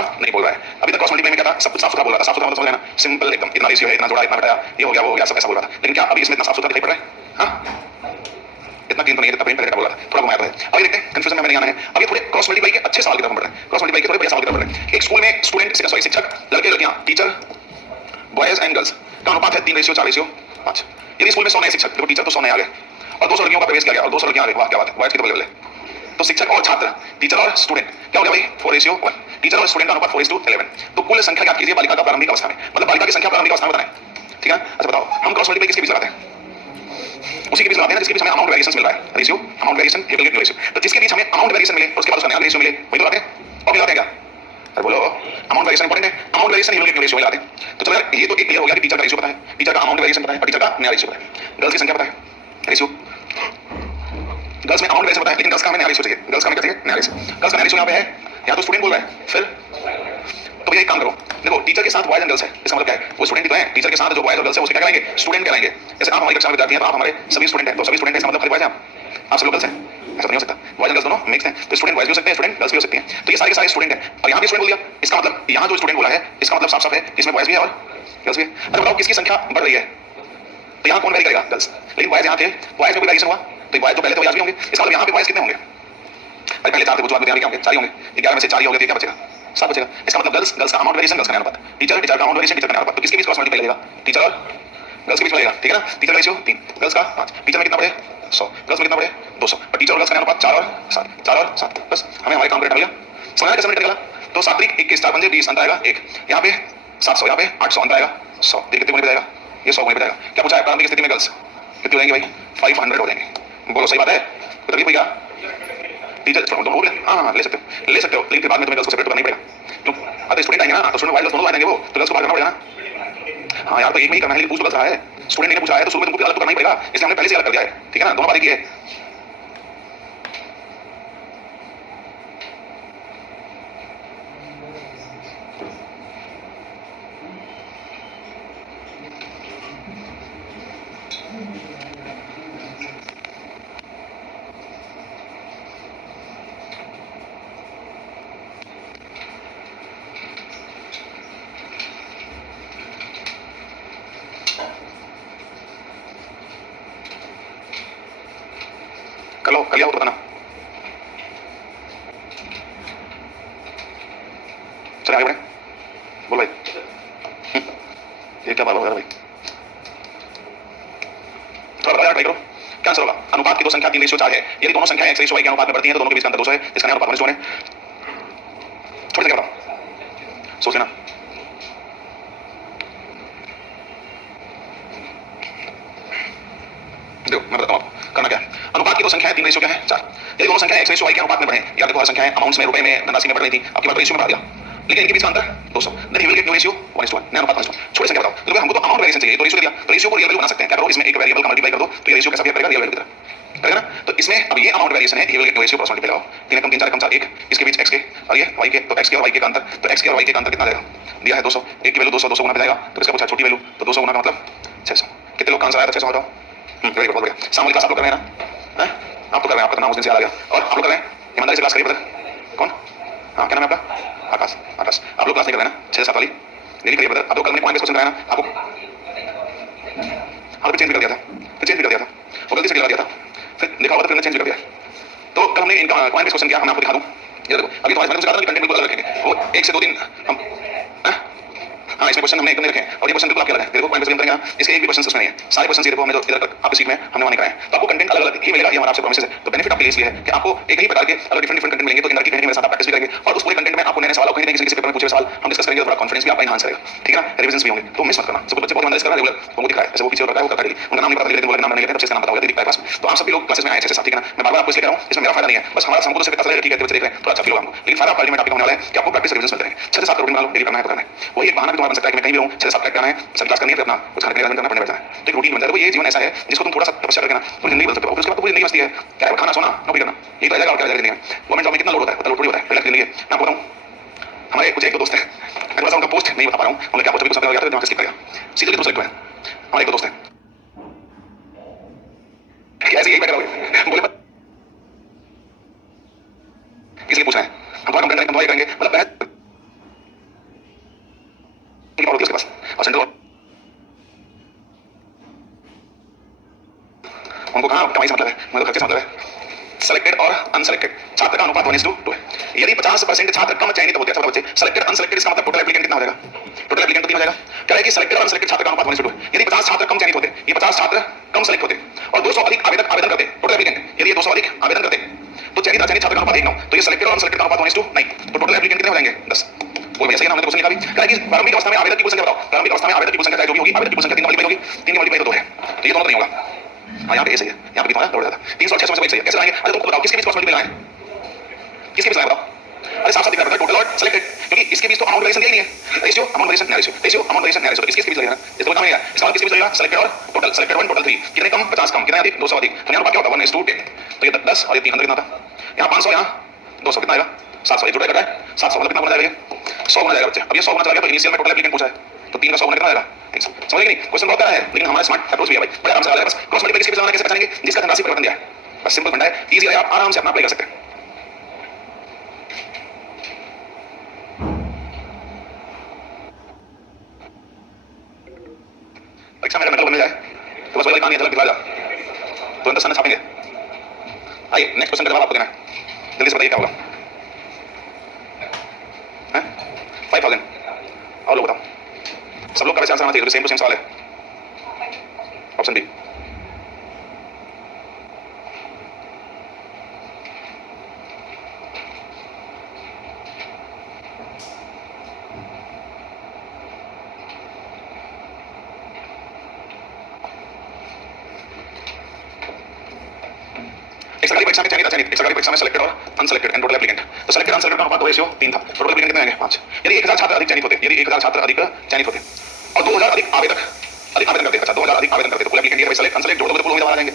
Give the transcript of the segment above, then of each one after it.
सुथरा नहीं बोल रहा है। अभी तक क्रॉस मल्टीप्लाई में क्या था, सब कुछ साफ सुथरा बोल रहा था। साफ सुथरा मतलब समझ लेना, सिंपल एकदम, इतना रेशियो है, इतना जोड़ा, इतना घटाया, ये हो गया, वो हो गया, सब ऐसा बोल रहा था। लेकिन क्या अभी इसमें इतना साफ सुथरा दिखाई पड़ रहा है? हाँ, इतना क्लीन तो नहीं है, इतना प्लेन पहले बोल रहा था, थोड़ा घुमाया तो है। अभी देखते हैं, कंफ्यूजन में मैंने आना है। अभी थोड़े क्रॉस मल्टीप्लाई के अच्छे सवाल की तरफ बढ़ रहे हैं, क्रॉस मल्टीप्लाई के थोड़े बढ़िया सवाल की तरफ बढ़ रहे हैं। एक स्कूल में स्टूडेंट, सॉरी शिक्षक, लड़के लड़कियां, टीचर, बॉयज एंड गर्ल्स का अनुपात है 3:4:5। यदि स्कूल में 100 नए शिक्षक, देखो टीचर तो 100 नए आ गए और 200 लड़कियों का प्रवेश किया गया और 200 लड़कियां आ गई, वाह क्या बात है, बॉयज की तो लेवल है। तो शिक्षक और छात्र, टीचर और स्टूडेंट, क्या हो गया भाई, 4:1। टीचर और स्टूडेंट का अनुपात 4:11। तो कुल संख्या ज्ञात कीजिए बालिका का प्रारंभिक अवस्था में, मतलब बालिका की संख्या प्रारंभिक अवस्था में बताएं, ठीक है। अच्छा बताओ, हम क्रॉस मल्टीप्लाई किसके बीच लगाते हैं? उसी के बीच लगाते हैं जिसके बीच हमें अमाउंट वेरिएशन मिल रहा है, ratio, amount variation, new ratio. तो जिसके बीच हमें अमाउंट वेरिएशन मिले उसके बाद उसका नया रेशियो मिले, वही तो लगाते हैं। और लगाते हैं क्या? अरे बोलो, अमाउंट वेरिएशन इंपॉर्टेंट है, अमाउंट वेरिएशन न्यू रेशियो में लगाते हैं। तो चलो यार, ये तो एक क्लियर हो गया कि टीचर का रेशियो पता है, टीचर का अमाउंट वेरिएशन पता है और टीचर का नया रेशियो पता है। गर्ल्स की संख्या पता है, रेशियो, गर्ल्स में अमाउंट वेरिएशन पता है, लेकिन गर्ल्स का हमें नया रेशियो चाहिए। गर्ल्स का हमें क्या चाहिए? नया रेशियो। गर्ल्स का नया रेशियो यहाँ पे है, या तो स्टूडेंट बोल रहा है, फिर तो भैया एक काम करो, देखो टीचर के साथ बॉयज एंड गर्ल्स है, इसका मतलब क्या है, वो स्टूडेंट ही तो है। टीचर के साथ जो बॉयज और गर्ल्स है उसे क्या कहेंगे? स्टूडेंट कहलाएंगे। जैसे आप हमारी कक्षा में विद्यार्थी हैं तो आप हमारे सभी स्टूडेंट हैं, तो सभी स्टूडेंट है, इसका मतलब खाली बॉयज हैं आप सब गर्ल्स हैं, ऐसा नहीं हो सकता। बॉयज एंड गर्ल्स दोनों मिक्स हैं, तो स्टूडेंट बॉयज भी हो सकते हैं, स्टूडेंट गर्ल्स भी हो सकती हैं। तो ये सारे के सारे स्टूडेंट हैं और यहाँ भी स्टूडेंट बोल दिया, इसका मतलब यहाँ जो स्टूडेंट बोला है इसका मतलब साफ साफ है इसमें बॉयज भी है और गर्ल्स भी है। अच्छा बताओ, किसकी संख्या बढ़ रही है? तो यहाँ कौन वेरी करेगा? गर्ल्स। लेकिन बॉयज यहाँ थे, बॉयज में कोई वेरिएशन हुआ तो बॉयज जो पहले थे वो आज भी होंगे, इसका मतलब यहाँ पे बॉयज कितने होंगे? अरे पहले 4 थे, वो जो आप क्या होंगे? 4 ही होंगे। 11 में से 4 ही हो गए तो क्या बचेगा? 7 बचेगा। इसका मतलब गर्ल्स, गर्ल्स का अमाउंट वेरिएशन, गर्ल्स का अनुपात, टीचर, टीचर का अमाउंट वेरिएशन, टीचर का अनुपात। तो किसके बीच क्रॉस मल्टीप्लाई लगेगा? टीचर और गर्ल्स के बीच लगेगा, ठीक है ना। टीचर का रेशियो 3, गर्ल्स का 5। टीचर में कितना पड़े? 100, गर्ल्स में कितना पड़े? 200। और टीचर और गर्ल्स का अनुपात 4 और 7, 4 और 7। बस हमें हमारे काम का डेटा मिला। समझ कैसे निकला? तो 7 1 के स्टार बन जाए 20, अंतर आएगा 1। यहाँ पे 700, यहाँ पे 800, अंतर आएगा 100। देखिए कितने गुणे बजाएगा, ये 100 गुणे बजाएगा। क्या पूछा है? प्रारंभिक स्थिति में गर्ल्स कितने हो जाएंगे भाई? 500 हो जाएंगे। बोलो सही बात है? तो तभी भैया टीचर दोनों हो गए, हाँ ले सकते हो, ले सकते हो, लेकिन फिर बाद में तुम्हें गर्ल्स को सेपरेट करना ही पड़ेगा। क्यों? अरे स्टूडेंट आएंगे ना, तो स्टूडेंट वाइज दोनों आएंगे, वो तो गर्ल्स को बाहर करना पड़ेगा ना। हाँ यार, तो एक में ही करना है, लेकिन पूछ तो गलत रहा है। स्टूडेंट ने पूछा है तो शुरू में तुमको अलग तो करना ही पड़ेगा, इसलिए हमने पहले से अलग कर दिया है, ठीक है ना। दोनों बारी की है। कर लो, कर लिया हो तो बताना। चलो आगे बढ़े, बोल भाई। ये क्या बात हो रहा है भाई? थोड़ा बताओ यार, ट्राई करो। क्या आंसर होगा? अनुपात की दो संख्या 3:4 है, यदि दोनों संख्याएं x/y के अनुपात में बढ़ती हैं तो दोनों के बीच का अंतर 200 है, जिसका नया अनुपात 1:1 है। थोड़ी सी क्या बताओ, सोच लेना। देखो मैं बताता हूँ आपको करना क्या है। अनुपात की दो संख्याएं 3:4 क्या है? 4। यदि दोनों संख्याएं x/y के अनुपात में बढ़े, या देखो हर संख्याएं अमाउंट्स में, रुपए में, धनराशि में बढ़ रही थी, आपकी बात रेशियो में बढ़ा दिया, लेकिन इनके बीच का अंतर 200, then you will get new ratio 1:1, नया अनुपात 1:1। छोटी संख्या बताओ, तो हमको तो अमाउंट वेरिएशन चाहिए, तो रेशियो दिया, तो रेशियो को रियल वैल्यू बना सकते हैं। क्या करो, इसमें एक वेरिएबल का मल्टीप्लाई कर दो, तो ये रेशियो कैसा बिहेव करेगा? रियल वैल्यू की तरह करेगा ना। तो इसमें अब ये अमाउंट वेरिएशन है, ये will get new ratio cross multiply लगाओ, 3 कम 3 4 कम 4 1, इसके बीच x के और ये y के, तो x के और y के का अंतर, तो x के और y के का अंतर कितना देगा? दिया है 200, एक की वैल्यू 200, 200 गुना पे जाएगा, तो इसका पूछा छोटी वैल्यू, तो 200 गुना का मतलब 600। कितने लोग का आंसर आया था? 600 बताओ। वेरी गुड, बहुत बढ़िया। सामूहिक क्लास आप लोग कर रहे हैं ना? आप तो कर रहे हैं, आपका नाम उस दिन से याद आ गया। और आप लोग कर रहे हैं ईमानदारी से क्लास करिए ब्रदर। कौन? हाँ क्या नाम है आपका? आकाश। आकाश, आप लोग क्लास नहीं कर रहे हैं ना 6 7 वाली? डेली करिए ब्रदर। आप लोग कल मैंने पॉइंट बेस्ड क्वेश्चन कराया ना आपको, हाँ तो चेंज भी कर दिया था, फिर चेंज भी कर दिया था और गलती से लगा दिया था, फिर देखा होगा तो फिर चेंज भी कर दिया। तो कल हमने इनका पॉइंट बेस्ड क्वेश्चन किया, मैं आपको दिखा दूं। ये देखो, अभी तो आज मैंने कहा था कि कंटेंट बिल्कुल अलग रखेंगे, वो 1 से 2 दिन हम, हाँ इसमें क्वेश्चन हमने एकदम नहीं रखे और ये क्वेश्चन बिल्कुल आपके अलग है। देखो पॉइंट बेस्ड करेंगे ना, इसके एक भी क्वेश्चन उसमें नहीं है, सारे क्वेश्चन ये देखो हमने जो इधर आपके सीट में हमने वहां कराए, तो आपको कंटेंट अलग अलग ही मिलेगा, ये हमारा आपसे प्रॉमिस है। तो बेनिफिट आपके लिए इसलिए है कि आपको एक ही प्रकार के अगर डिफरेंट डिफरेंट कंटेंट मिलेंगे तो इंदर की कहीं मेरे साथ आप प्रैक्टिस भी करेंगे और उस पूरे कंटेंट में आपको नए सवाल कहीं ना किसी पेपर में पूछे सवाल हम डिस्कस करेंगे, तो थोड़ा कॉन्फिडेंस भी आपका इनहांस रहेगा, ठीक है ना। रिविजन भी होंगे, तो मिस मत करना। सब बच्चे बहुत ईमानदारी से करना, रेगुलर तुमको दिख रहा है, जैसे वो पीछे रखा है वो करता है, उनका नाम नहीं पता, लेकिन बोला नाम नहीं लेते, तब से नाम पता होगा दिखता है क्लास में। तो आप सभी लोग क्लासेस में आए अच्छे से, ठीक है ना। मैं बार बार आपको इसलिए कह रहा हूं, इसमें मेरा फायदा नहीं है, बस हमारा हमको तो सिर्फ पता चलेगा ठीक है बच्चे देख रहे हैं, थोड़ा अच्छा फील होगा हमको, लेकिन फायदा आपका अल्टीमेट आपको होने वाला है कि आपको प्रैक्टिस रिविजन मिलते रहेंगे। 6 से 7 करोड़ बना लो, डेली करना है तो करना है। वही एक बहाना भी तुम्हारा बन सकता है कि मैं कहीं भी रहूं 6 से 7 करना है, सब क्लास करनी है, फिर अपना कुछ खाने करना पड़ने बैठना है, तो एक रूटीन बन जाता है। ये जीवन ऐसा है जिसको तुम थोड़ा सा तपस्या करके ना पूरी जिंदगी बदल सकते हो, फिर उसके बाद तो पूरी जिंदगी बसती है, क्या है खाना सोना नौकरी करना, ये तो रहेगा और क्या रहेगा जिंदगी में। गवर्नमेंट जॉब में कितना लोड होता है, पता लोड थोड़ी होता है, पहले जिंदगी मैं आपको बताऊं, हमारे कुछ एक दो दोस्त हैं, मैं थोड़ा सा उनका पोस्ट नहीं बता पा रहा हूं, उन्होंने क्या पोस्ट भी कुछ गया था, दिमाग से स्किप कर गया, सीधे दूसरे को है हमारे एक दो दोस्त हैं, ऐसे यही बैठे रहोगे बोले इसलिए पूछ रहे हैं हम थोड़ा कंप्लेंट करेंगे, हम थोड़ा करेंगे, मतलब हमको कहाँ कमाई से मतलब है, मतलब खर्चे से मतलब है। सेलेक्टेड और अनसेलेक्टेड छात्र का अनुपात 1:2 है। यदि 50% छात्र कम चयनित होते हैं बच्चे, सेलेक्टेड अनसेलेक्टेड, इसका मतलब टोटल एप्लीकेंट कितना हो जाएगा? टोटल एप्लीकेंट तो 3 हो जाएगा। कह रहा है कि सेलेक्टेड और अनसेलेक्टेड छात्र का अनुपात 1:2 है। यदि 50 छात्र कम चयनित होते, ये 50 छात्र कम सेलेक्ट होते और 200 अधिक आवेदक आवेदन करते, टोटल एप्लीकेंट यदि ये 200 अधिक आवेदन करते तो चयनित अचयनित छात्र का अनुपात 1:9, तो ये सेलेक्टेड और अनसेलेक्टेड का अनुपात 1:2 नहीं, तो टोटल एप्लीकेंट कितने हो जाएंगे? 10। वो भैया सही है, हमने तो क्वेश्चन लिखा भी। कह रहा है कि प्रारंभिक अवस्था में आवेदक की कुल संख्या बताओ। प्रारंभिक अवस्था में आवेदक की कुल संख्या जो भी होगी, आवेदक की कुल संख्या 3 मल्टीप्लाई होगी, 3 की मल्टीप्लाई तो 2 है, तो ये दोनों तो नहीं होगा। हाँ यहाँ पे ये सही है, यहाँ पे भी थोड़ा ज्यादा 300 और 600 में से सही है। कैसे लाएंगे? अरे तुमको बताओ किसके बीच क्रॉस मल्टीप्लाई लाएं? किसके बीच लाएं बताओ? अरे साफ साफ दिख रहा है टोटल और सेलेक्टेड, क्योंकि इसके बीच तो अमाउंट वेरिएशन दिया ही नहीं है। रेशियो अमाउंट वेरिएशन नया रेशियो, रेशियो अमाउंट वेरिएशन नया रेशियो, तो इसके बीच लगेगा, इस तो काम नहीं है। इसका मतलब किसके बीच लगेगा? सेलेक्टेड और टोटल, सेलेक्टेड 1 टोटल 3, कितने कम? 50 कम, कितने अधिक? 200 अधिक। तो यहाँ पर क्या होता है? 1:10, तो ये 10 और ये 3 अंदर कितना था? यहाँ 500, यहाँ 200, कितना आएगा? 700। ये जुड़ा है 700, मतलब कितना बना जाएगा? 100 बना जाएगा बच्चे। अब ये 100 बना चला गया, तो इनिशियल में टोटल एप्लीकेंट पूछा है, तो 3 का 100 बना कितना आएगा? 300। समझ गए नहीं? क्वेश्चन बहुत प्यारा है, लेकिन हमारा स्मार्ट अप्रोच भी है भाई, बड़ा आराम से आ जाएगा। बस क्रॉस मल्टीप्लाई किसके बीच लगाना कैसे पहचानेंगे? जिसका धनराशि परिवर्तन दिया है, बस सिंपल फंडा है, इजी है, आप आराम से अपना अप्लाई कर सकते हैं। परीक्षा में अगर नकल बनने जाए तो बस वही कहानी झलक दिखला जा, तुरंत सामने छापेंगे। आइए नेक्स्ट क्वेश्चन का जवाब आपको देना है, जल्दी से बताइए क्या होगा? 5000 और लोग बताओ, सब लोग का वैसे आंसर आना चाहिए, सेम टू सेम सवाल है। Option B. सरकारी परीक्षा में चयनित अचयनित, सरकारी परीक्षा में सेलेक्टेड और अनसेलेक्टेड एंड टोटल एप्लीकेंट, तो सेलेक्टेड अनसेलेक्टेड का अनुपात रेशियो 3 था, टोटल एप्लीकेंट कितने आएंगे? 5। यदि 1000 छात्र अधिक चयनित होते, यदि 1000 छात्र अधिक चयनित होते और 2000 अधिक आवेदक अधिक आवेदन करते, अच्छा 2000 अधिक आवेदन करते, तो कुल एप्लीकेंट ये सेलेक्ट अनसेलेक्ट जोड़ दोगे तो कुल उम्मीदवार आ जाएंगे।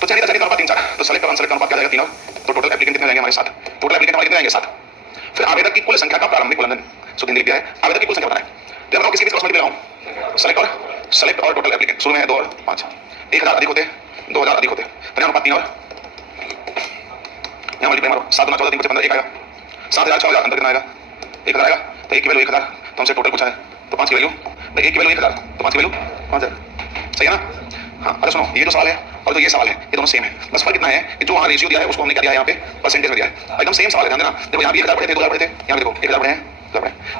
तो चयनित अचयनित अनुपात 3 4, तो सेलेक्ट और अनसेलेक्ट अनुपात क्या जाएगा? 3 और, तो टोटल एप्लीकेंट कितने आएंगे हमारे? 7। टोटल एप्लीकेंट हमारे कितने आएंगे? 7। फिर आवेदक की कुल संख्या का प्रारंभिक उल्लंघन, सो 3 लिख दिया है, आवेदक की कुल संख्या बताना है। तो बताओ किसके बीच क्रॉस मल्टीप्लाई लगाऊं? सेलेक्ट और टोटल एप्लीकेंट, शुरू में है 2 और 5, 1000 अधिक होते, 2000 अधिक होते, तो अनुपात 3 और यहाँ मल्टीप्लाई मारो, 7 गुना 14 3 15 1 आएगा, 7000 6000 अंतर कितना आएगा? 1000 आएगा, तो 1 की वैल्यू 1000, तो हमसे टोटल पूछा है, तो 5 की वैल्यू, भाई 1 की वैल्यू 1000, तो 5 की वैल्यू 5000, सही है ना? हाँ अरे सुनो, ये जो सवाल है और जो ये सवाल है, ये दोनों सेम है, बस फर्क इतना है कि जो वहाँ रेशियो दिया है उसको हमने क्या दिया है यहाँ पे? परसेंटेज में दिया है, एकदम सेम सवाल है, ध्यान देना। देखो यहाँ भी 1000 पढ़े थे, 2000 पढ़े थे, यहाँ देखो 1000 पढ़े हैं,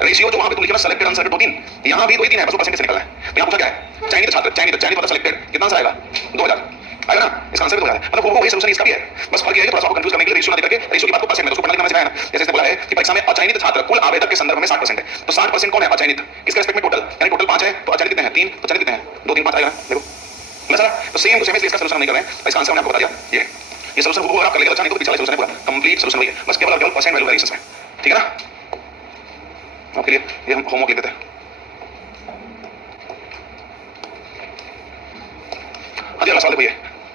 रेशियो जो वहाँ पे तुम लिखे ना सेलेक्टेड अनसेलेक्टेड 2 3, यहाँ भी 2 3 है, बस वो परसेंटेज निकलना है। तो यहाँ पूछा क्या है? चयनित छात्र, चयनित वाला सेलेक्टेड, कितना आंसर आएगा? 2000 आएगा ना? इसका आंसर भी 2000 है, मतलब वो वही सोल्यूशन इसका भी है, बस फर्क ये है कि थोड़ा सा कंफ्यूज करने के लिए रेशियो ना देकर के रेशियो की बात को परसेंट में उसको पढ़ना लिखना सिखाया ना। जैसे इसने बोला है कि परीक्षा में अचयनित छात्र कुल आवेदक के संदर्भ में 60% है, तो 60% कौन है? अचयनित। किसके रिस्पेक्ट में? टोटल, यानी टोटल 5 है तो अचयनित कितने हैं? 3, तो अचयनित कितने हैं? 2 3 5 आएगा, देखो समझा? तो सेम टू सेम इसका सोल्यूशन नहीं कर रहे हैं, इसका आंसर मैंने आपको बता दिया, ये सोल्यूशन वो आप कर लेगा, अच्छा नहीं तो पिछला सोल्यूशन है पूरा कंप्लीट सोल्यूशन वही है, बस केवल और केवल परसेंट वैल्यू वेरिएशंस में, ठीक है ना? आपके लिए ये हम होमवर्क लिख देते हैं। हाँ जी, अगला सवाल देखो,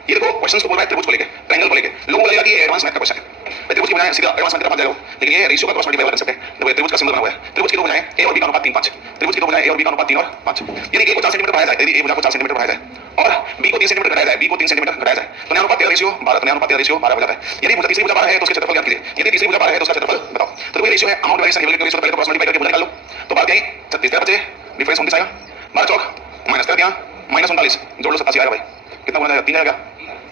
ये देखो क्वेश्चन को बोल रहा है त्रिभुज को लेके, ट्रायंगल को लेके, लोगों को लगेगा कि ये एडवांस मैथ का क्वेश्चन है, त्रिभुज की बुझाएं सीधा एडवांस मैथ का जाएगा, लेकिन ये रेशियो का क्रॉस मल्टीप्लाई कर सकते हैं। देखो त्रिभुज का सिंबल बना हुआ है, त्रिभुज की दो भुजाएं a और b का अनुपात 3 5, त्रिभुज की दो भुजाएं a और b का अनुपात 3 और 5, यदि a को 4 सेंटीमीटर बढ़ाया जाए, यदि a भुजा को 4 सेंटीमीटर बढ़ाया जाए और b को 3 सेंटीमीटर घटाया जाए, b को 3 सेंटीमीटर घटाया जाए, तो न्याय अनुपात का रेशियो 12, तो न्याय अनुपात का रेशियो 12 हो जाता है। यदि भुजा तीसरी भुजा 12 है तो उसका क्षेत्रफल ज्ञात कीजिए, यदि तीसरी भुजा 12 है तो उसका क्षेत्रफल बताओ। तो देखो ये रेशियो है अमाउंट वेरिएशन रिलेटिव रेशियो, पहले तो क्रॉस मल्टीप्लाई करके भुजा निकाल लो, तो 12 के 36 बचे, डिफरेंस 29 आएगा, 12 चौक -13 यहाँ -39 जोड़ लो 87 आएगा भाई, कितना गुना जाएगा? 3 आएगा,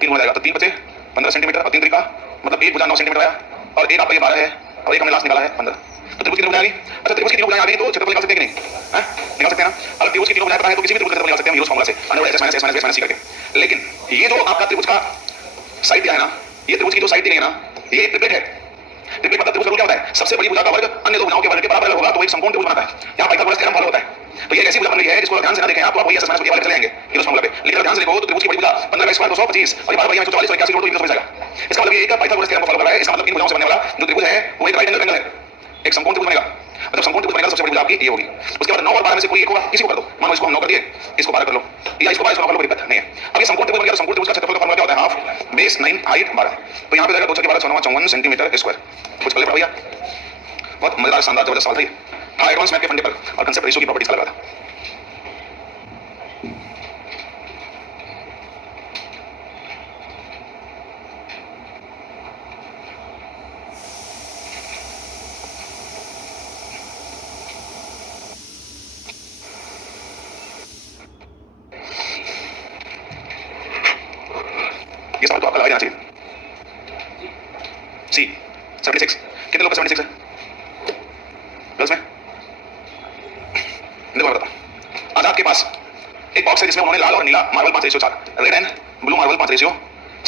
3 गुना जाएगा, तो 3 बचे 15 सेंटीमीटर और 3 3 मतलब एक भुजा 9 सेंटीमीटर आया और एक आपका ये 12 है और एक हमने लास्ट निकाला है 15, तो त्रिभुज की तीनों भुजाएं आ गई। अच्छा त्रिभुज की तीनों भुजाएं आ गई तो क्षेत्रफल निकाल सकते हैं कि नहीं? हैं निकाल सकते हैं ना? अगर त्रिभुज की तीनों भुजाएं पता है तो किसी भी त्रिभुज का क्षेत्रफल निकाल सकते हैं यूज फार्मूला से, under s - s - s - c करके। लेकिन ये जो आपका त्रिभुज का साइड दिया है ना, ये त्रिभुज की जो साइड दी है ना, ये ट्रिपलेट है। ट्रिपलेट मतलब त्रिभुज का रूल क्या होता है? सबसे बड़ी भुजा का वर्ग अन्य दो भुजाओं के वर्ग के बराबर होगा तो एक समकोण त्रिभुज बनता है। यहाँ पाइथागोरस थ्योरम फॉलो होता है, तो ये ऐसी भुजा बन रही है जिसको ध्यान से ना देखें आप तो आप वही s - b वाले चले जाएंगे यूज फार्मूला पे, लेकिन अगर ध्यान से देखो तो त्रिभुज की बड़ी भुजा 15 का स्क्वायर 225 और 12 में 44 और 81 जोड़ दो 200 हो जाएगा। इसका मतलब ये है कि पाइथागोरस थ्योरम फॉलो कर रहा है, इसका मतलब इन भुजाओं से बनने वाला जो त्रिभुज है वो एक राइट एंगल ट्रायंगल है, एक समकोण त्रिभुज बनेगा। मतलब समकोण त्रिभुज बनेगा सबसे बड़ी भुजा आपकी ये होगी। उसके बाद 9 और 12 में से कोई एक होगा, किसी को कर दो, मानो इसको हम 9 कर दिए, इसको 12 कर लो या इसको 12 कर लो, कोई दिक्कत नहीं है। अब ये समकोण त्रिभुज बन गया, समकोण त्रिभुज का क्षेत्रफल का फार्मूला क्या होता है? हाफ बेस 9 हाइट 12, तो यहाँ पे जाएगा 2 4 12 54 सेंटीमीटर स्क्वायर। कुछ पहले पढ़ा भैया, बहुत मजेदार शानदार जबरदस्त सवाल था, एडवांस मैथ के फंडे पर और कंसेप्ट रेशियो की प्रॉपर्टीज का लगा था। देखो मैं बताता, आज आपके पास एक बॉक्स है जिसमें उन्होंने लाल और नीला marble 5:4, red and blue marble 5:4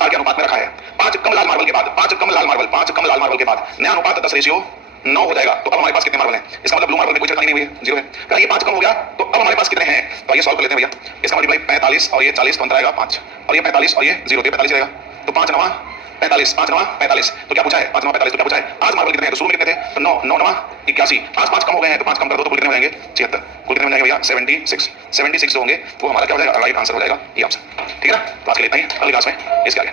के अनुपात में रखा है। 5 कम लाल मार्बल के बाद, 5 कम लाल मार्बल, 5 कम लाल मार्बल के बाद नया अनुपात 10:9 हो जाएगा। तो अब हमारे पास कितने मार्बल हैं? इसका मतलब ब्लू मार्बल में कोई छेड़खानी नहीं हुई है, 0 है। अगर ये 5 कम हो गया तो अब हमारे पास कितने हैं? तो ये सॉल्व कर लेते हैं भैया। इसका मल्टीप्लाई 45 और ये 40 तो अंतर आएगा 5, और ये 45 और ये 0 तो 45 रहेगा। तो 5 9 45, 5 9 45, तो क्या पूछा है? 5 9 45, तो क्या पूछा है? आज मार्बल कितने हैं? तो शुरू में कितने थे? तो 9 9 9 81। आज 5 कम हो गए हैं तो 5 कम कर दो तो कुल कितने हो जाएंगे? 76। कुल कितने हो जाएंगे भैया? 76 जो होंगे वो हमारा क्या हो जाएगा? राइट आंसर हो जाएगा ये ऑप्शन। ठीक है ना? तो आज के लिए इतना ही, अगली क्लास में इसके आगे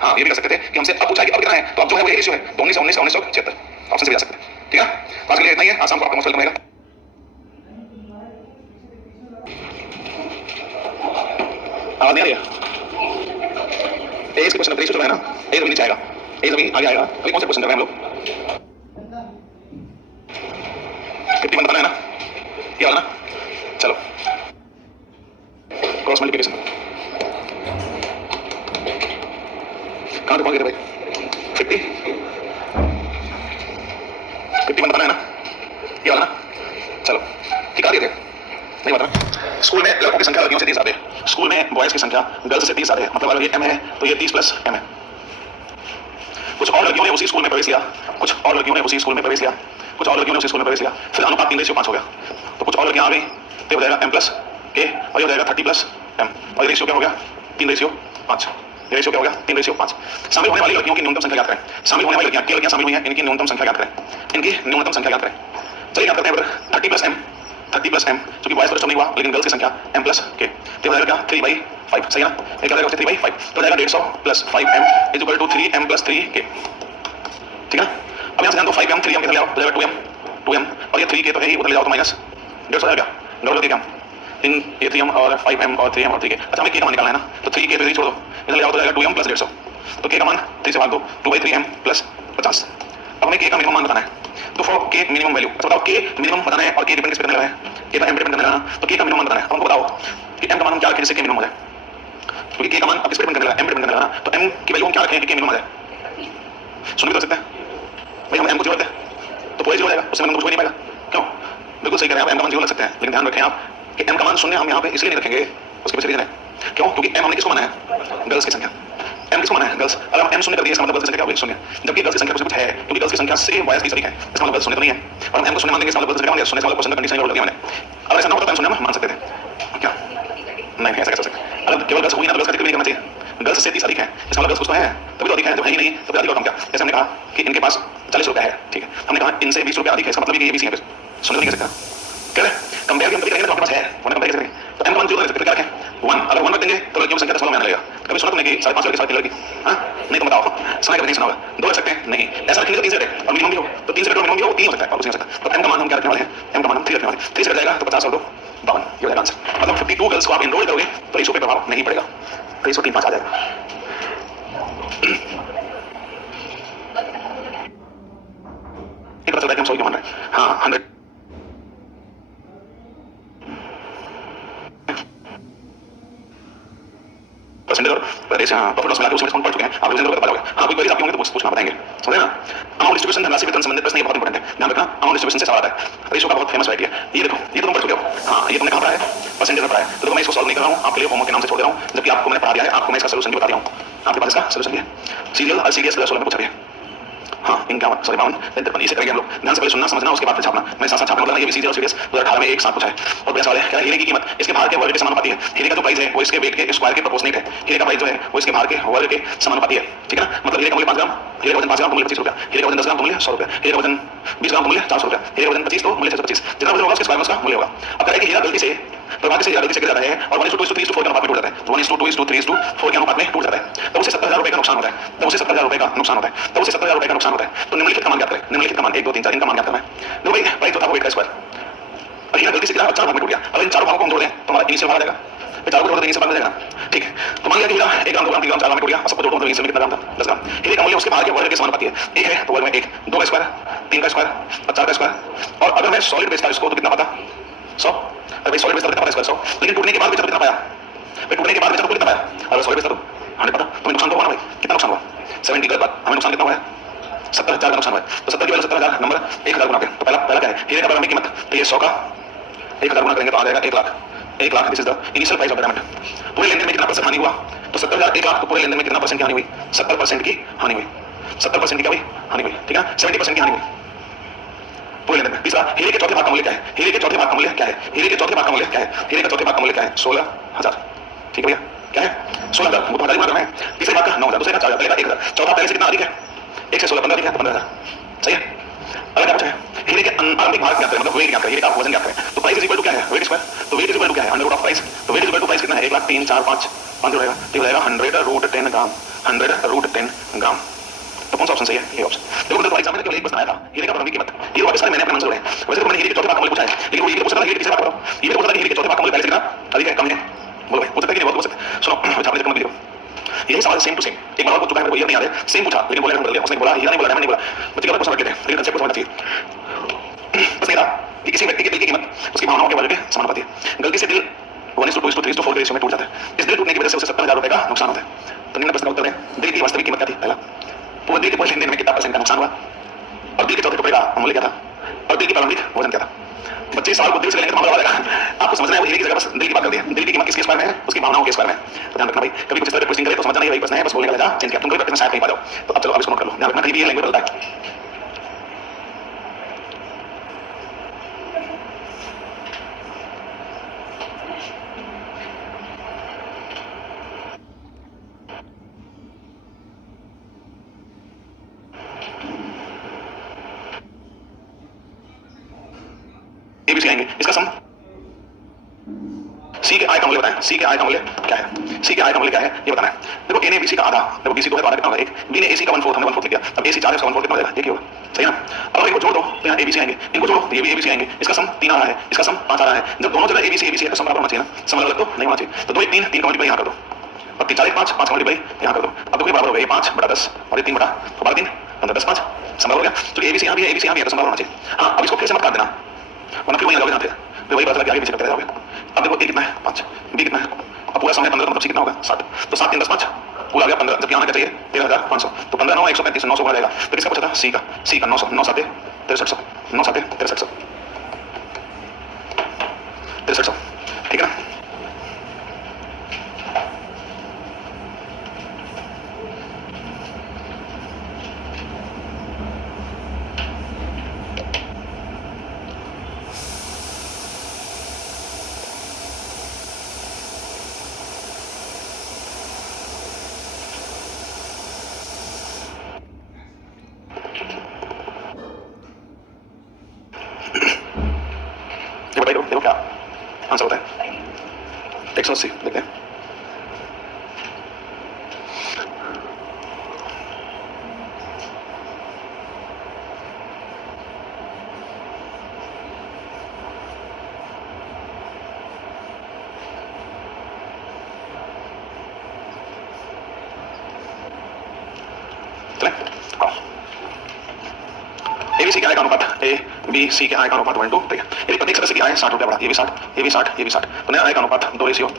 हाँ ये भी कर सकते थे कि हमसे अब पूछा है कि अब कितना है, तो अब जो है वो ये रेशियो है, तो 19 1976 ऑप्शन से भी जा सकते हैं। ठीक है, आज के लिए इतना ही है। आज शाम को आपका मोस्ट वेलकम रहेगा। आवाज नहीं आ रही है? एज के क्वेश्चन रेशियो जो है ना, एज अभी नीचे आएगा, एज अभी आगे आएगा। अभी कौन से क्वेश्चन कर रहे हैं हम लोग? 51 बताना है ना, ये वाला ना। चलो क्रॉस मल्टीप्लिकेशन कहाँ तक पहुंच गए भाई? 51 बताना है ना, ये वाला ना। चलो ठीक आ दिए थे, नहीं बता। स्कूल में लड़कों की संख्या लड़कियों से 30 ज्यादा है, स्कूल में बॉयज की संख्या गर्ल्स से 30 ज्यादा है। मतलब अगर ये m है तो ये 30 प्लस m है। कुछ और लड़कियों ने उसी स्कूल में प्रवेश लिया, कुछ और लड़कियों ने उसी स्कूल में प्रवेश लिया, कुछ और लड़कियों ने उसी स्कूल में प्रवेश लिया, फिर अनुपात 3:5 हो गया। तो कुछ और लड़कियां आ गई तो हो जाएगा m प्लस k और ये हो जाएगा 30 प्लस m, और ये रेशियो क्या हो गया? 3:5। ये रेशियो क्या हो गया? 3:5। शामिल होने वाली लड़कियों की न्यूनतम संख्या याद करें। शामिल होने वाली लड़कियां, क्या लड़कियां शामिल हुई हैं, इनकी न्यूनतम संख्या याद करें। इनकी न्यूनतम संख्या याद करें। चलिए याद करते हैं 30 प्लस m, 30 प्लस m, जो कि बॉयज को नहीं हुआ लेकिन गर्ल्स की संख्या m प्लस k, तो हो जाएगा क्या? 3/5। सही है ना? ये क्या हो जाएगा? 3/5 तो हो जाएगा 150 plus 5m is equal to 3m plus 3k। ठीक है, अब यहाँ से जान दो 5m 3m कितना ले आओ? हो जाएगा 2m और ये 3k तो है ही, उधर ले जाओ तो माइनस 150 हो जाएगा। गौरव देखिए इन ये 3m और 5m और 3m और 3k। अच्छा हमें k का मान निकालना है ना, तो 3k तो छोड़ दो, इधर ले जाओ तो जाएगा 2m प्लस 150। तो k का मान 3 से भाग दो, 2/3m प्लस 50। अब हमें k का मिनिमम मान बताना है, तो फॉर k मिनिमम वैल्यू, अच्छा बताओ k मिनिमम बताना है और k डिपेंड किस पे करने लगा है? k का m डिपेंड करने लगा ना, तो k का मिनिमम मान बताना है। हमको बताओ कि m का मान हम क्या रखें जिससे k मिनिमम हो जाए? क्योंकि k का मान अब किस पे डिपेंड करने लगा? m पे डिपेंड करने लगा ना, तो m की वैल्यू हम क्या रखें कि k मिनिमम आ जाए? सुन भी तो सकते हैं भाई, हम m को 0 रखते हैं तो पूरे 0 हो जाएगा, उससे हम कुछ हो नहीं पाएगा। क्यों? बिल्कुल सही कह रहे हैं आप, m का मान 0 रख सकते हैं, लेकिन ध्यान रखें आप कि m का मान शून्य हम यहाँ पे इसलिए नहीं रखेंगे, उसके पीछे रीजन है। क्यों? क्योंकि m हमने किसको माना है? गर्ल्स की संख्या। m किसको माना है? गर्ल्स। अगर हम m शून्य कर दिए इसका मतलब गर्ल्स की संख्या क्या होगी? शून्य। जबकि गर्ल्स की संख्या कुछ है, क्योंकि गर्ल्स की संख्या से बॉयज की अधिक है, इसका मतलब गर्ल्स शून्य तो नहीं है। और हम m को शून्य मान देंगे, इसका मतलब गर्ल्स की संख्या मान देंगे। शून्य से मतलब क्वेश्चन कंडीशन रोल कर दिया मैंने। अगर ऐसा ना होता तो हम शून्य मान सकते थे क्या? नहीं, ऐसा कैसे हो सकता है? अगर केवल गर्ल्स हुई ना तो गर्ल्स का जिक्र भी करना चाहिए। गर्ल्स से 30 अधिक है, इसका मतलब गर्ल्स कुछ तो है, तभी तो अधिक है। जब है ही नहीं तो फिर अधिक और कम क्या? जैसे हमने कहा कि इनके पास 40 रुपया है, ठीक है, हमने कहा इनसे 20 रुपया अधिक है, इसका मतलब ये 20 है। सुन नहीं कर सकता, कह रहे कंपेयर भी हम कभी करेंगे तो आपके पास है, वरना कंपेयर कैसे करेंगे? तो m का मान 0 रख सकते हैं, क्या रखें? 1। अगर 1 रख देंगे तो लड़कियों की संख्या 10 में आने लगेगा। कभी सुना तुमने कि 5.5 लड़के 3 लड़की? हाँ नहीं, तो बताओ, सुना कभी नहीं सुना होगा? 2 रख सकते हैं? नहीं। ऐसा रखेंगे तो 3 से घटे और मिनिमम भी हो, तो 3 से घटे और मिनिमम भी हो, 3 हो सकता है और कुछ नहीं हो सकता। तो m का मान हम क्या रखने वाले हैं? m का मान हम 3 रखने वाले हैं। 3 से घट जाएगा तो 50 और 2 52, ये हो जाएगा आंसर। मतलब 52 गर्ल्स को आप एनरोल करोगे तो रेशियो पे प्रभाव नहीं पड़ेगा, रेशियो 3:5 आ जाएगा। एक पता चलता है कि हम सॉरी क्यों मान रहे हैं। हाँ 100 परसेंटेज और प्रॉफिट लॉस मिला के उसमें डिस्काउंट पड़ चुके हैं। आप रिवीजन करोगे तो पता होगा। हाँ कोई क्वेरीज आपके होंगे तो पूछना बताएंगे, समझे ना? अमाउंट डिस्ट्रीब्यूशन धनराशि वितरण संबंधित प्रश्न ये बहुत इंपॉर्टेंट है, ध्यान रखना। अमाउंट डिस्ट्रीब्यूशन से सवाल आता है, रेशियो का बहुत फेमस वैरायटी है। ये देखो, ये तो तुम पढ़ चुके हो। हाँ ये तुमने कहाँ पढ़ा है? परसेंटेज में पढ़ा है। तो मैं इसको सॉल्व नहीं कर रहा हूँ, आपके लिए होमवर्क के नाम से छोड़ दे रहा हूँ, जबकि आपको मैंने पढ़ा दिया है। आपको मैं इसका सोल्यूशन भी बता दिया हूँ, आपके पास इसका सोल्यूशन भी है। सीरियल और सीडीएस 2016 में पूछा गया। हाँ 52 इसे करेंगे हम लोग। ध्यान से पहले सुनना समझना, उसके बाद फिर छापना। मैं साथ साथ छापने वाला, ये भी सीरियल और सीडीएस 2018 में एक साथ पूछा है। और बड़ा सवाल है, क्या हीरे की कीमत इसके भार के वर्ग के समानुपाती है? हीरे का जो प्राइस है वो इसके वेट के स्क्वायर के प्रोपोर्शनेट है। हीरे का प्राइस जो है वो इसके भार के वर्ग के समानुपाती है, ठीक है ना? मतलब हीरे का मूल्य 5 ग्राम, हीरे का वजन 5 ग्राम तो मूल्य 25 रुपया, हीरे का वजन 10 ग्राम तो मूल्य 100 रुपया, हीरे का वजन 20 ग्राम तो मूल्य 400 रुपया, हीरे का वजन 25 तो मूल्य 625। जितना वजन होगा उसके स्क्वायर में उसका मूल्य होगा। अब कह कि हीरा गलती से प्रभाव से गलती से गिर जाता है और 1:2:3:4 के अनुपात में टूट जाता है। तो 1:2:3:4 के अनुपात में टूट जाता है, तो उसे 70,000 रुपए का नुकसान होता है। तो उसे 70,000 रुपए का नुकसान होता है, तो उसे 70,000 रुपए का नुकसान होता है। तो निम्नलिखित का मान ज्ञात करें। निम्नलिखित का मान 1 2 3 4 इनका मान ज्ञात करना है। देखो भाई, प्राइस तो था वो 8 का स्क्वायर, और हीरा गलती से गिरा और 4 भाग में टूट गया। अब इन चारों भागों को हम जोड़ दें तो हमारा इनिशियल भाग आ जाएगा। फिर चारों को जोड़ दें, इनिशियल भाग आ जाएगा, ठीक है? तो मान लिया कि हीरा 1 ग्राम 2 ग्राम 3 ग्राम 4 ग्राम में टूट गया, और सबको जोड़ो तो इनिशियल में कितना ग्राम था? 10 ग्राम। हीरे का मूल्य उसके भाग के वर्ग के समानुपाती है। 1 है तो वर्ग में 1, 2 का स्क्वायर, 3 का स्क्वायर और 4 का स्क्वायर। और अगर मैं सॉलिड बेचता इसको तो कितना पाता? 100। अगर सॉलिड बेचता कितना पाता? स्क्वायर 100। लेकिन टूटने के बाद बेचा तो कितना पाया? फिर टूटने के बाद बेचा तो कितना पाया? अगर सॉलिड बेचता तो 100 पाता। तो नुकसान तो हुआ ना भाई, कितना नुकसान हुआ? 70 का बाद हमें नुकसान कितना हुआ? 70,000 का नुकसान हुआ। तो 70 की वजह 70,000 नंबर 1000 गुना पे। तो पहला क्या है? हीरे का प्रारंभिक कीमत, तो ये 100 का 1000 गुना करेंगे तो आ जाएगा 1 lakh. 1 lakh this is the initial price of the diamond. पूरे लेनदेन में कितना परसेंट हानि हुआ? तो 70,000 1 लाख, तो पूरे लेनदेन में कितना परसेंट की हानि हुई? 70% की हानि हुई। 70% की क्या हुई? हानि हुई, ठीक है, 70% की हानि हुई पूरे लेनदेन में। तीसरा, हीरे के चौथे भाग का मूल्य क्या है? हीरे के चौथे भाग का मूल्य क्या है? हीरे के चौथे भाग का मूल्य क्या है? हीरे के चौथे भाग का मूल्य क्या है? 16,000। ठीक है भैया, क्या है? 16,000। वो तो 1000 गुना है। तीसरे भाग का 9,000, दूसरे का 4,000, पहले का 1,000। चौथा पहले से कितना अधिक है? 1 से 16 15 अधिक है, तो 15,000। सही है। अगर क्या पूछा है? हीरे के आरंभिक भाग क्या करें, मतलब वेट क्या करें, हीरे का वजन क्या करें? तो प्राइस इज इक्वल टू क्या है? Weight square. तो वेट इज इक्वल टू क्या है? 100 रूट ऑफ प्राइस। तो weight is equal to price कितना है? 1 लाख 3 4 5 5 रहेगा, ठीक हो जाएगा 100 रूट 10 ग्राम। 100 रूट 10 ग्राम। तो कौन सा ऑप्शन सही है? ये ऑप्शन। देखो तो एग्जाम में केवल एक क्वेश्चन आया था हीरे का प्रारंभिक कीमत। ये वापस सारे मैंने अपने मन से जोड़े हैं। वैसे तो मैंने हीरे के चौथे भाग का मूल्य पूछा है, लेकिन वो ये पूछा था हीरे के तीसरे भाग का बताओ। ये पूछा था हीरे के चौथे भाग का मूल्य पहले से कितना अधिक है, कम है? बोलो भाई, हो सकता है कि नहीं, बहुत हो सकता है। सुनो, विचार में देखो, यही सवाल सेम टू सेम एक बार पूछ चुका है, मेरे को ये नहीं याद है, सेम पूछा लेकिन बोले बदल दिया। उसने बोला हीरा नहीं बोला, डायमंड नहीं बोला। बच्चे का क्वेश्चन रख लेते हैं, लेकिन कंसेप्ट को समझना चाहिए। बस ये था कि किसी व्यक्ति के दिल की कीमत उसकी भावनाओं के वजह के समानुपाती है। गलती से दिल 1:2:3:4 के रेशियो में टूट जाता है। इस दिल टूटने की वजह से उसे 70,000 रुपए का नुकसान होता है। तो निम्न प्रश्न का उत्तर है, दिल की वास्तविक कीमत क्या थी? पहला, पूरे दिल के पूरे लेनदेन में कितना परसेंट का नुकसान हुआ? और दिल के चौथे टुकड़े का मूल्य क्या था? और दिल की प्रारंभिक वजन क्या था? बच्चे सवाल को दिल से लेने का मामला वाला आपको समझना है। वो हीरे की जगह बस दिल की बात कर दी है। दिल की कीमत किसके स्क्वायर में है? उसकी भावनाओं के स्क्वायर में। तो ध्यान रखना भाई, कभी कुछ इस तरह क्वेश्चन करे तो समझना नहीं, वही प्रश्न है, बस बोलने का लगा चेंज किया, तुम कोई प्रश्न शायद कहीं पा जाओ। तो अब चलो, अब इसको नोट कर लो। ध्यान रखना, कहीं भी ये लैंग्वेज बदलता है। एबीसी आएंगे, इसका सम सी के आय का मूल्य बताएं। सी के आय का मूल्य क्या है? सी के आय का मूल्य क्या है ये बताना है। देखो ए ने बीसी का आधा, देखो बीसी 2 है तो आधा कितना होगा? 1। बी ने एसी का 1/4, हमने 1/4 लिख दिया। अब एसी 4 है, उसका 1/4 कितना हो जाएगा? 1 ही होगा, सही ना? अब इनको जोड़ दो तो यहाँ एबीसी आएंगे, इनको जोड़ो तो ये भी एबीसी आएंगे। इसका सम 3 आ रहा है, इसका सम 5 आ रहा है। जब दोनों जगह एबीसी एबीसी है तो सम बराबर होना चाहिए ना, सम अलग तो नहीं होना चाहिए। तो 2 1 3 3 का मल्टीप्लाई यहाँ कर दो, और 3 4 1 5 5 का मल्टीप्लाई यहाँ कर दो। अब देखो ये बराबर हो गया, ये 5 बटा 10 और ये 3 बटा 12 3 15 10 5 सम बराबर हो गया। तो एबीसी यहाँ भी है, एबीसी यहाँ भी है, तो सम बराबर होना चाहिए। हाँ, अब इसको फिर से मत काट देना, वरना फिर वही जाओगे, जाते फिर वही बात लगा, आगे पीछे करते जाओगे। अब देखो ए कितना है? 5, बी कितना है? अब पूरा समय 15, मतलब सी कितना होगा? 60। तो 7 3 10 5 पूरा आ गया 15। जब यहाँ आना क्या चाहिए? 13,500। तो 15 9 135 900 बन जाएगा। फिर किसका पूछा था? सी का। सी का 900 9 7 6300 9 7 6300 6300, ठीक है ना? देखो क्या आंसर होता है? 180। देखते हैं। एबीसी के आय का अनुपात ए बी सी के आय का अनुपात 1:2, ठीक है। यदि प्रत्येक सदस्य की आय 60 रुपया बढ़ा, ये भी 60 ये भी 60 ये भी 60, तो नया आय का अनुपात 2:3:4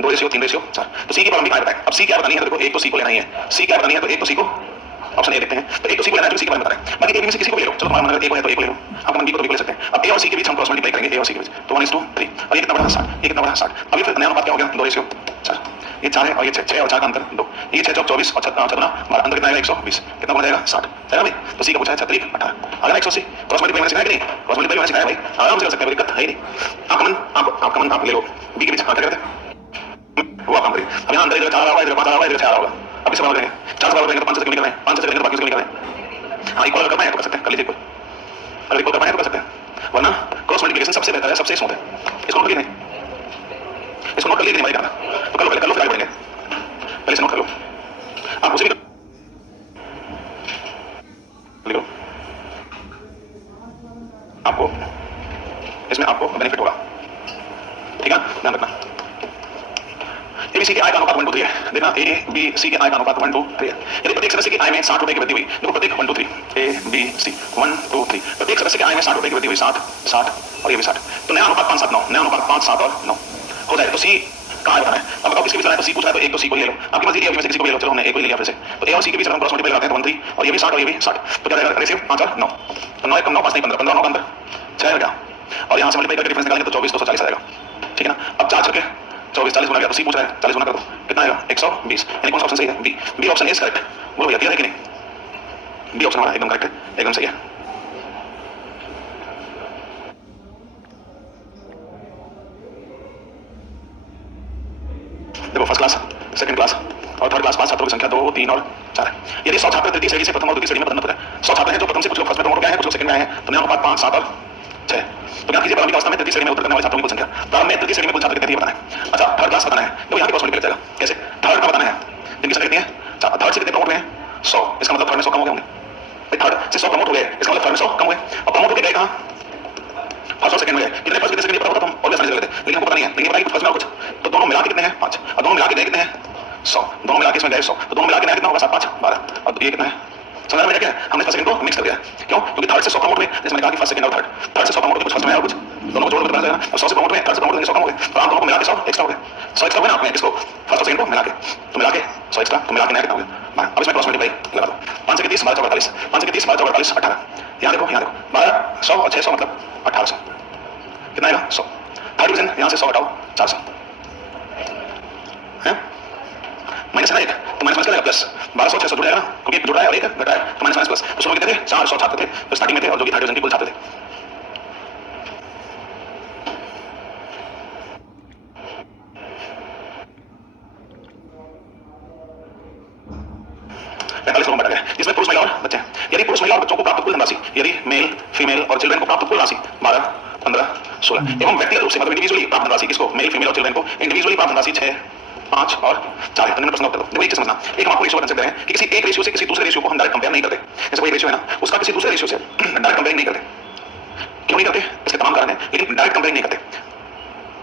2:3:4। तो सी की प्रारंभिक आय बताएं। अब सी क्या बतानी है? तो देखो एक तो सी को लेना ही है, सी क्या बतानी है? तो एक तो सी को ऑप्शन ए देखते हैं। तो एक तो सी को लेना है, तो सी के बारे में बता रहे हैं। बाकी ए बी में से किसी को भी ले लो, चलो तुम्हारा मन अगर ए को है तो ए को ले लो, आपका मन बी को तो बी को ले सकते हैं। अब ए और सी के बीच हम क्रॉस मल्टीप्लाई करेंगे, ए और सी के बीच, तो 1:3। और ये कितना बड़ा? 60। ये कितना बड़ा? 60। अब ये फिर नया अनुपात क्या हो गया? 2:4। ये 4 है और ये 6 और 4 का अंतर 2। ये 6 चौक 24 और 4 12, अंतर कितना आएगा? 120। कितना बन जाएगा? 60, है ना भाई? तो सी का पूछा है 36 18 अगर 180। क्रॉस मल्टीप्लाई मैंने सिखाया कि नहीं? क्रॉस मल्टीप्लाई मैंने सिखाया भाई, आराम से कर सकते हैं, कोई दिक्कत है ही नहीं। आपका मन आप ले लो, बी के बीच क्या करते हैं वो आप काम करिए। अब यहाँ अंदर इधर 4 आ रहा है, इधर 5 आ रहा है, इधर 6 आ रहा होगा। अब इसे बराबर करेंगे, 4 से बराबर करेंगे तो 5 से निकल रहे हैं, 5 से करेंगे तो बाकी से निकल रहे हैं। हाँ, इक्वल करना है तो कर सकते हैं, कर लीजिए। अगर इक्वल करना है तो कर सकते हैं, वरना क्रॉस मल्टीप्लिकेशन सबसे बेहतर है, सबसे स्मूथ है। इसको नोट कर लीजिए, इसको नोट कर लीजिए हमारी गाना। तो कर लो, पहले कर लो, फिर आगे बढ़ेंगे। पहले से नोट कर लो, आप उसे भी लिख लो, आपको इसमें आपको बेनिफिट होगा, ठीक है? ध्यान रखना। ए बी सी के आय का अनुपात 1:3 है। देखना, ए बी सी के आय का अनुपात 1:3 है। यदि प्रत्येक सदस्य की आय में 60 रुपए की वृद्धि हुई, देखो प्रत्येक 1:3 ए बी सी 1:3, प्रत्येक सदस्य की आय में 60 रुपए की वृद्धि हुई, 60 60 और ये भी 60, तो नया अनुपात 5 7 9, नया अनुपात 5 7 और 9 हो जाएगा। तो सी का आय बताना है। अब बताओ किसके बीच है? तो सी पूछा है, तो एक तो सी को ले लो, आपके पास ये में से किसी को ले लो, चलो हमने एक को ले लिया फिर से। तो ए और सी के बीच हम क्रॉस मल्टीप्लाई लगाते हैं तो 1:3 और ये भी 60 और ये भी 60, तो क्या जाएगा? रेशियो 5 और 9, तो 9 1 9 5 नहीं 15 15 9 का अंतर 6 हो गया। और यहाँ से मल्टीप्लाई करके डिफरेंस निकालेंगे तो 24 240 आ जाएगा, ठीक है ना। अब 4 छक्के 24 40 गुना गया, तो सी पूछ रहा है 40 गुना कर दो, कितना आएगा 120। यानी कौन सा ऑप्शन सही है? B. B option is correct. बोलो भैया क्लियर है कि नहीं? बी ऑप्शन हमारा एकदम करेक्ट है, एकदम सही है। देखो फर्स्ट क्लास, सेकंड क्लास और थर्ड क्लास पास छात्रों की संख्या 2 3 और 4 है। यदि 100 छात्र तृतीय श्रेणी से प्रथम और द्वितीय श्रेणी में पदोन्नत है, 100 छात्र हैं जो प्रथम से, कुछ लोग फर्स्ट में प्रमोट गए हैं, कुछ लोग सेकंड में आए हैं, तो अनुपात 5 7 और 6। तो ज्ञात कीजिए प्रारंभिक अवस्था में तृतीय श्रेणी में उत्तर करने वाले छात्रों की कुल संख्या। प्रारंभ में तृतीय श्रेणी में कुल छात्र कितने थे बताना है। अच्छा थर्ड क्लास बताना है, तो यहाँ पे पॉसिबिलिटी लग जाएगा। कैसे? थर्ड का बताना है, जिनकी संख्या कितनी है, थर्ड से कितने प्रमोट हुए हैं 100, इसका मतलब थर्ड में 100 कम हो गए होंगे। थर्ड से 100 प्रमोट हो गए, इसका मतलब थर्ड में 100 कम हुए। अब प्रमोट होकर गए कहाँ? फर्स्ट और सेकंड में गए। कितने फर्स्ट कितने सेकंड में पता होता हम और आसानी से लेते, लेकिन हमको पता नहीं है। लेकिन बताइए फर्स्ट में और कुछ, तो दोनों मिला के कितने हैं 5, और दोनों मिला के गए कितने हैं 100, दोनों मिला के इसमें गए 100, तो दोनों मिला के कितना होगा 7 5 12, और ये कितना है? समझ में क्या है? हमने फर्स्ट सेकंड को मिक्स कर दिया। क्यों? क्योंकि थर्ड से 100 प्रमोट हुए, जैसे मैंने कहा कि फर्स्ट सेकंड और थर्ड से 100 प्रमोट हुए, कुछ फर्स्ट में और कुछ दोनों को जोड़ के बना जाएगा। अब 100 से प्रमोट हुए, थर्ड से प्रमोट हुए 100 कम हो गए, तो आप दोनों को मिला के 100 एक्स्ट्रा हो गए। 100 एक्स्ट्रा हुए ना आपने इसको फर्स्ट और सेकंड को मिला के, तो मिला के 100 एक्स्ट्रा, तो मिला के नया कितना हो गया? अब इसमें क्रॉस मल्टीप्लाई लगा दो, 5 से 30 12 48, 5 से 30 12 48 18। यहाँ देखो 12 100 और 600 मतलब 1800, कितना आएगा 100। थर्ड डिवीजन यहाँ से 100 हटाओ 400 है, माइनस है ना एक, तो माइनस का प्लस 1200 600 जुड़ जाएगा ना, क्योंकि एक जुड़ रहा है और एक घट रहा है, तो माइनस प्लस। तो शुरू में कितने थे? 400 छात्र थे तो स्टार्टिंग में थे, और जो कि थर्ड डिवीजन के कुल छात्र थे। लोग बढ़ गए, जिसमें पुरुष महिला और बच्चे हैं। यदि पुरुष महिला और बच्चों को प्राप्त कुल धनराशि, यदि मेल फीमेल और चिल्ड्रन को प्राप्त कुल राशि 12 15 16 एवं व्यक्तिगत रूप से मतलब इंडिविजुअली प्राप्त धनराशि, किसको? मेल फीमेल और चिल्ड्रन को इंडिविजुअली प्राप्त धनराशि 6 5 और 4 है। तो प्रश्न उत्तर दो। देखो एक चीज समझना, एक हम आपको रेशियो बता सकते हैं कि किसी एक रेशियो से किसी दूसरे रेशियो को हम डायरेक्ट कंपेयर नहीं करते। जैसे कोई रेशियो है ना, उसका किसी दूसरे रेशियो से डायरेक्ट कंपेयर नहीं करते। क्यों नहीं करते? इसके तमाम कारण हैं, लेकिन डायरेक्ट कंपेयर नहीं करते।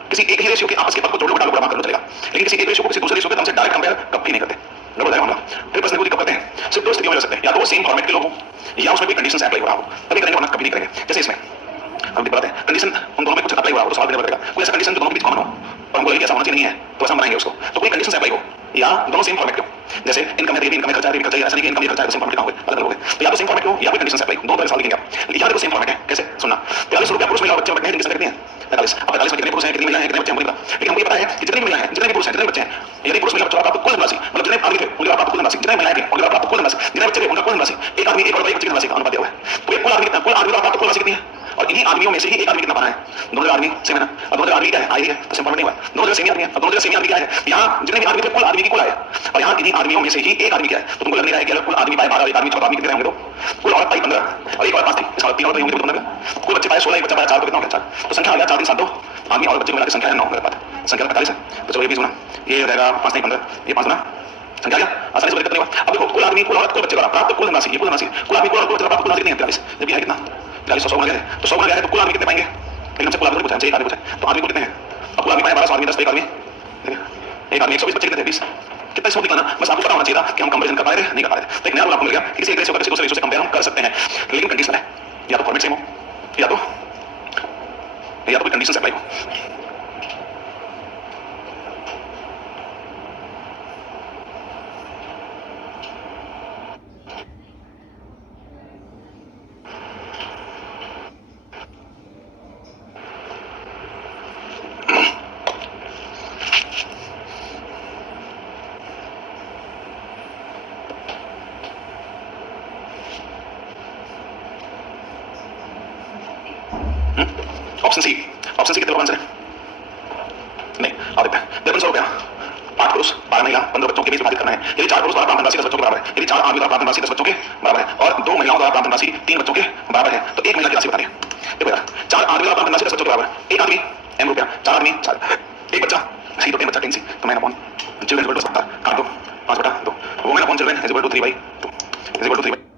किसी एक ही रेशियो के आपस के पद को जोड़ लो घटा लो कर लो चलेगा, लेकिन किसी एक रेशियो को किसी दूसरे रेशियो के से डायरेक्ट कंपेयर कभी नहीं करते। गड़बड़ जाएगा मामला। फिर प्रश्न को कब करते हैं? सिर्फ दो स्थितियों में हो सकते हैं, या तो वो सेम फॉर्मेट के लोग हो, या उसमें कोई कंडीशन अप्लाई हो रहा हो, तभी करेंगे, वरना कभी नहीं करेंगे। जैसे इसमें हम बताते हैं कंडीशन उन दोनों में कुछ अप्लाई हो रहा हो तो सवाल देना पड़ेगा। कोई ऐसा कंडीशन जो दोनों के बीच कॉमन हो और हमको लगे ऐसा होना चाहिए नहीं है, तो ऐसा बनाएंगे उसको। तो कोई कंडीशन अप्लाई हो या दोनों सेम फॉर्मेट के हो, जैसे इनकम है, इनकम खर्चा है, ऐसा नहीं कि इनकम खर्चा है सेम फॉर्मेट का हो, अलग हो गए। तो या तो सेम फॉर्मेट हो या कोई कंडीशन अप्लाई हो, दोनों तरह सवाल लिखेंगे आप। यहाँ देखो सेम फॉर्मेट है, कैसे सुनना। 43 रुपया पुरुष महिला और बच्चे बैठे हैं, जिनकी संख्या कितनी है 45। अब 45 में कितने पुरुष हैं, कितनी महिलाएं हैं, कितने बच्चे हैं, लेकिन हमको ये पता है कि जितनी महिलाएं हैं, जितने पुरुष हैं, जितने बच्चे हैं, यदि पुरुष महिला बच्चों का कुल धनराशि मतलब जितने आदमी थे उनके प्राप्त कुल धनराशि, जितने महिलाएं थी उनके प्राप्त कुल धनराशि, जितने बच्चे थे उनका कुल धनराशि, एक आदमी एक और बच्चे की धनराशि का अनुपात दिया हुआ है। तो ये कुल आदमी का प्राप्त कुल राशि कितनी है, और इन्हीं आदमियों में से ही एक आदमी कितना पाना है। दोनों आदमी सेम है ना, अब दोनों आदमी क्या है, आई है, तो सिंपल नहीं हुआ। दोनों जगह सेम आदमी है, अब दोनों जगह सेम आदमी क्या है, यहाँ जितने भी आदमी थे कुल आदमी की कुल आया, और यहाँ इन्हीं आदमियों में से ही एक आदमी क्या है। तो तुमको लग नहीं रहा है कि कुल आदमी पाए 12, एक आदमी 14 आदमी कितने होंगे, तो कुल औरत पाई 15 और एक औरत 5 थी, इसका 3 औरत होंगी तो कितना होगा। कुल बच्चे पाए 16, एक बच्चा पाया 4, तो कितना हो गया 4। तो संख्या आ गया 4 3 7 2 आदमी और बच्चे मिला के संख्या है 9 मेरे पास, संख्या 45 है। तो चलो ये 20 गुना, ये रहेगा 5 नहीं 15, ये 5 गुना संख्या आसानी से दिक्कत नहीं हुआ। अब देखो कुल आदमी कुल औरत कुल बच्चे का प्राप्त कुल धनराशि, ये कुल धनराशि कुल आदमी कुल औरत कुल बच्चे का प्राप्त कुल धनराशि कितनी है 43, जब ये है कितना 43 100 गुना गया है, तो 100 गुना गया है, तो कुल आदमी कितने पाएंगे, लेकिन हमसे कुल आदमी पूछा, एक आदमी पूछा, तो आदमी को कितने हैं। अब कुल आदमी पाए 12 आदमी 10 एक आदमी, एक आदमी 120 बच्चे कितने थे 20, कितना इसको दिखाना बस आपको पता होना चाहिए था कि हम कंपैरिजन कर पा रहे हैं नहीं कर पा रहे। तो एक नया रूल आपको मिल गया, किसी एक रेशियो का किसी दूसरे रेशियो से कंपेयर हम कर सकते हैं, लेकिन कंडीशन है या तो फॉर्मेट सेम हो या तो कोई कंडीशन अप्लाई हो। ऑप्शन सी, ऑप्शन सी कितने लोग आंसर है नहीं आ देते हैं। 5300 रुपया 8 पुरुष 12 महिला 15 बच्चों के बीच विभाजित करना है। यदि 4 पुरुष द्वारा प्राप्त धनराशि 10 बच्चों के बराबर है, यदि 4 आदमी द्वारा प्राप्त धनराशि 10 बच्चों के बराबर है और 2 महिलाओं द्वारा प्राप्त धनराशि 3 बच्चों के बराबर है, तो एक महिला की राशि बतानी है। देखो यार 4 आदमी द्वारा प्राप्त धनराशि 10 बच्चों के बराबर, एक आदमी m रुपया, 4 आदमी 4, एक बच्चा सी, तो 3 बच्चा 3 सी, तो मैंने अपॉन चिल्ड्रन इक्वल टू 70 काट दो 5/2, वो मैंने upon children is equal to 3/2 is equal to 3/2